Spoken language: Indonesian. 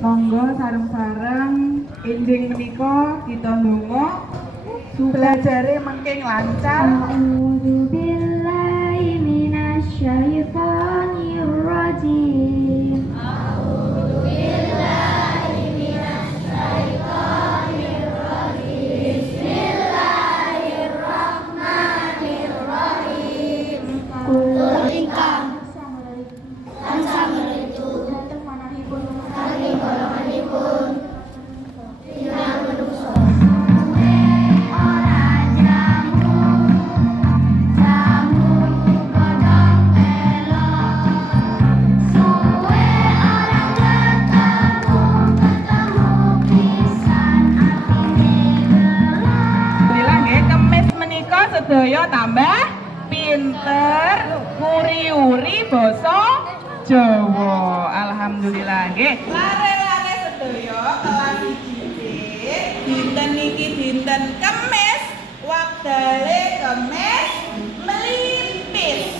Monggo sareng-sareng enjing menika kita ndonga belajare mengking lancar. A'udzu billahi minasyaitonir rajim. Sedaya tambah pinter uri-uri basa Jawa. Alhamdulillah nggih. Lare-lare sedaya kelas 1 dinten niki dinten Kemis, waktale Kemis melipis.